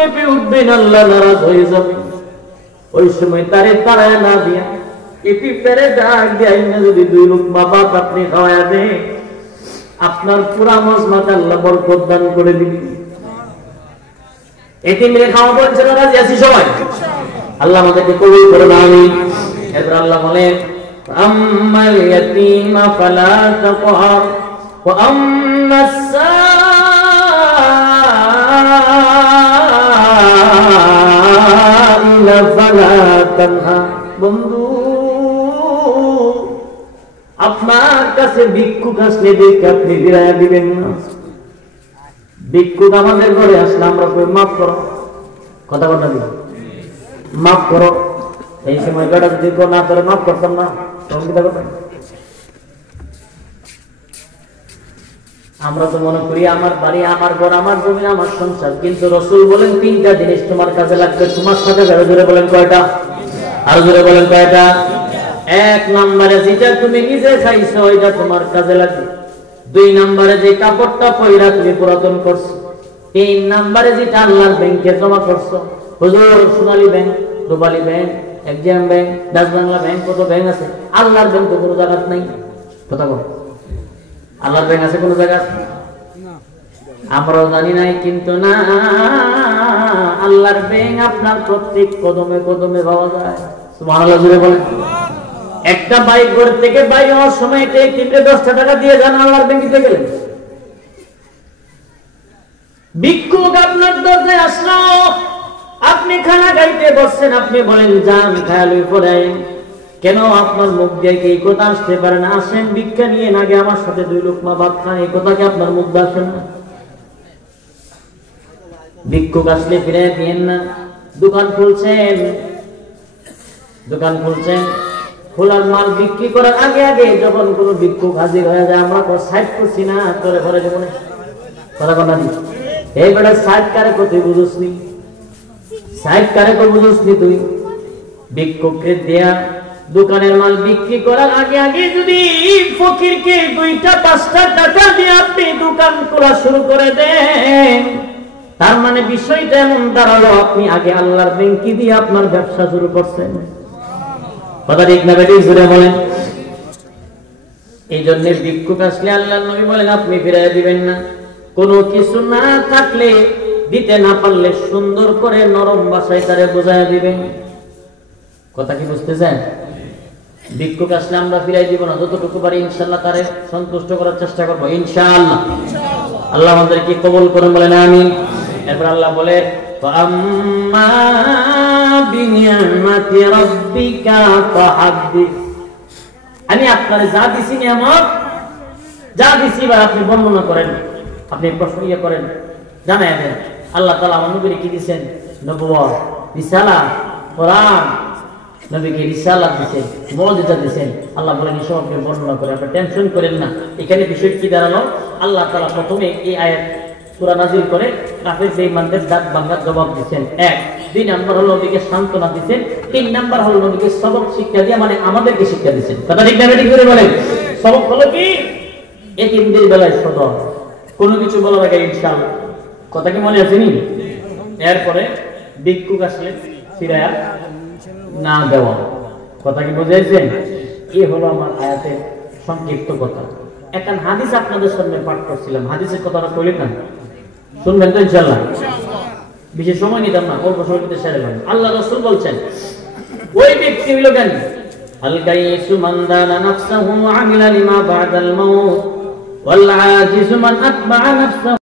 কেঁপে উঠবেন, আল্লাহ নারাজ হয়ে যাবে। ওই সময় তারে তাড়ায় না দিয়া এপিপেরে ডাক দেয় না, যদি 2 লুকমা ভাত আপনি খাওয়ায় দেন, আপনার পুরা মজমাতে আল্লাহ বরকত দান করে দিবেন। এতিমরে খাওয়াবার জন্য রাজি আছি সবাই? আল্লাহ আমাদেরকে কবুল করুন, আমিন। এরপর আল্লাহ বলেন, আম্মাল ইয়াতীমা ফালা তাকহার ওয়া আম্মাস সাইলা ফালা তানহার। বন্ধু, আপনার কাছে ভিক্ষুক আসলে দেখে আপনি ফিরাইয়া দিবেন না। ভিক্ষুক আমাদের ঘরে আসলে আমরা কই মাফ করো, কথা বলা দিই মাফ করো। এই সময় বেটা যদি না করে মাফ করতাম না, আমরা তো মনে করি আমার বাড়ি, আমার ঘর, আমার জমি, আমার সংসার। কিন্তু রাসূল বলেন 3টা জিনিস তোমার কাজে লাগবে। তোমার সাথে আরো জোরে বলেন কয়টা? আরো জোরে বলেন কয়টা? 1 নম্বরে যেটা তুমি নিজে খাইছো ওইটা তোমার কাজে লাগবে। 2 নম্বরে যে কাপড়টা পয়রা তুমি পুরাতন করছো। 3 নম্বরে যেটা আল্লাহর ব্যাংকে জমা করছো। হুজুর, Sonali bank, Rupali bank, exam bank, Dutch Bangla bank, কত ব্যাংক আছে। আল্লাহর ব্যাংক তো কোনো জায়গা নাই। কথা বল, আল্লাহর ব্যাংক আছে কোনো জায়গা? আমরাও জানি নাই, কিন্তু না, আল্লাহর ব্যাংক আপনার প্রত্যেক কদমে কদমে পাওয়া যায়। সুবহানাল্লাহ জুড়ে বলেন। একটা বাইক ঘর থেকে বাইরে হওয়ার সময় 10টা টাকা দিয়ে যান, আল্লাহর ব্যাংকে গেলেন। ভিক্ষুক আপনার দরজায় আসলো, আপনি খানা খাইতে বসছেন, আপনি বলেন যান খায়ালুই পরে। কেন আপনার মুখ দিয়ে এই কথা আসতে পারে না? আসেন ভিক্ষা নিয়ে আগে আমার সাথে 2 লুকমা ভাত খান, এই কথা কি আপনার মুখ দিয়ে আসে না? ভিক্ষুক আসলে ফিরে দিয়েন না। দোকান খুলছেন, খোলার মাল বিক্রি করার আগে আগে যখন কোনো ভিক্ষুক হাজির হয়ে যায়, আমরা তো সাইড করছি না, তোরে ঘরে যাবো না, কথা কথা দিই। এই বেটা সাইড কারে কত বুঝুসনি, সাইড কারে কত বুঝুসনি তুই? ভিক্ষুককে দেয়া দোকানের মাল বিক্রি করার আগে আগে যদি ফকিরকে 2টা 5টা টাকা দিয়ে আপনি দোকান খোলা শুরু করে দেন, তার মানে বিষয়টা এমন দাঁড়ালো আপনি আগে আল্লাহর ব্যাংকে দিয়ে আপনার ব্যবসা শুরু করছেন। কথা ঠিক না বেটি? জুড়ে বলেন। এই জন্য ভিক্ষুক আসলে আল্লাহর নবী বলেন আপনি ফিরাইয়া দিবেন না। কোনো কিছু না থাকলে, দিতে না পারলে সুন্দর করে নরম ভাষায় তারে বোঝায় দিবেন। কথা কি বুঝতেছেন? ভিক্ষুক আসলে আমরা ফিরাই দিব না, যতটুকু পারি ইনশাআল্লাহ তারে সন্তুষ্ট করার চেষ্টা করবো ইনশাআল্লাহ। আল্লাহ আমাদেরকে কবুল করুন, বলেন আমিন। এরপর আল্লাহ বলে, ফাআম্মা বিনিয়ামাতি রাব্বিকা ফাহাদ্দিস। আমি আপনারে যা দিছি নিয়ামত, যা দিছি এবার আপনি বর্ণনা করেন, আপনি প্রশ্ন করেন, জানায় দেন আল্লাহ তাআলা আমার নবীকে কি দিবেন? নবুয়ত, রিসালাত, কোরআন। নবীকে রিসালাত দিবেন, মুজিজা দিবেন। আল্লাহ বলেন সবকে বর্ণনা করে, আপনি টেনশন করেন না। এখানে বিষয় কি দাঁড়ালো? আল্লাহ তাআলা প্রথমে এই আয়াত সূরা নাযিল করে কাফের বেঈমানদের দাঁত ভাঙার জবাব দিবেন। 1 2 নাম্বার হলো নবীকে সান্ত্বনা দিবেন, 3 নাম্বার হলো নবীকে সবক শিক্ষা দিয়ে, মানে আমাদেরকে শিক্ষা দিবেন। কথা ঠিক না বেঠিক করে বলেন? সবক হলো কি? এতিমদের বেলায় সদয়, কোনো কিছু বলার আগে ইনশাআল্লাহ। কথা কি মনে আছে নি? এরপরে ভিক্ষুক আসলে ফিরায়া না দেওয়া। কথা কি বুঝাইছেন? এই হলো আমার আয়াতের সংক্ষিপ্ত কথা। এখন হাদিস আপনাদের সামনে পাঠ করছিলাম, হাদিসের কথাটা কইলেন না, শুনবেন তো ইনশাআল্লাহ? বিশেষ সময় নিতাম না, অল্প সময় নিতে সেরে নেন। আল্লাহ রাসূল বলছেন, ওই ব্যক্তি হইল জ্ঞানী। আল গাইসু মান দানা নাফসাহু ওয়া আমিলা লিমা বা'দাল মাউত ওয়াল আজিজু মান আতবা'a নাফসাহু